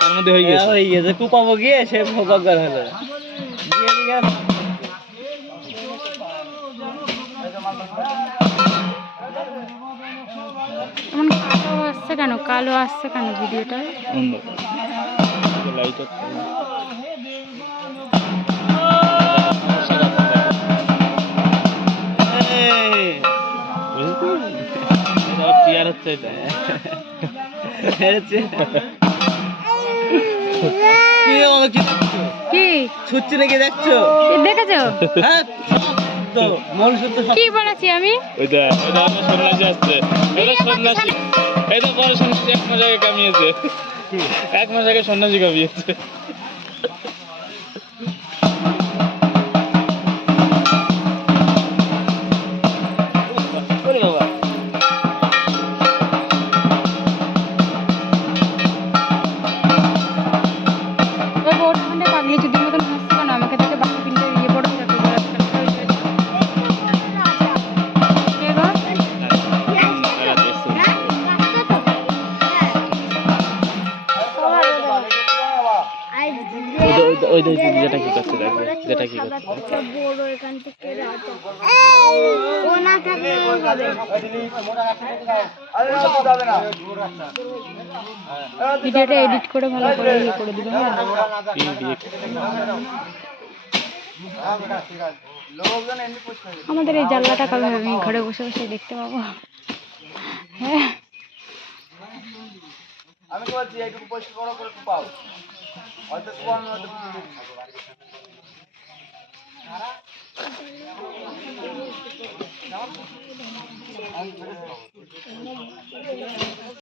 তার মধ্যে হয়ে গেছে কুপাবো গিয়ে সে ভোগাগার হলো এমন কালো আসছে কেন? কালো আসছে কেন ভিডিওটা? ক্লিয়ার হচ্ছে এটা কি ছুটছি নাকি দেখছো? দেখেছো কি বলেছি আমি? ওইটা সন্ন্যাসী আসছে, সন্ন্যাসী এই তো বড় সন্ন্যাসী 1 মাস আগে কামিয়েছে, 1 মাস আগে সন্ন্যাসী কামিয়েছে। পাগলি চুদির মতন হাসছে কেন? আমাকে দেখে বাকি পিনটা ইয়ে পড়ে যাবে। যেটা কি করছে দেখবে, যেটা কি করছে ভিডিওটা এডিট করে ভালো করে ইয়ে করে দিবে। আমাদের এই জানলাটা কবে আমি ঘরে বসে বসে দেখতে পাবো? হ্যাঁ আমি বলছি এইটুকু পরিষ্কার করে পাও হয়তো কম হয়তো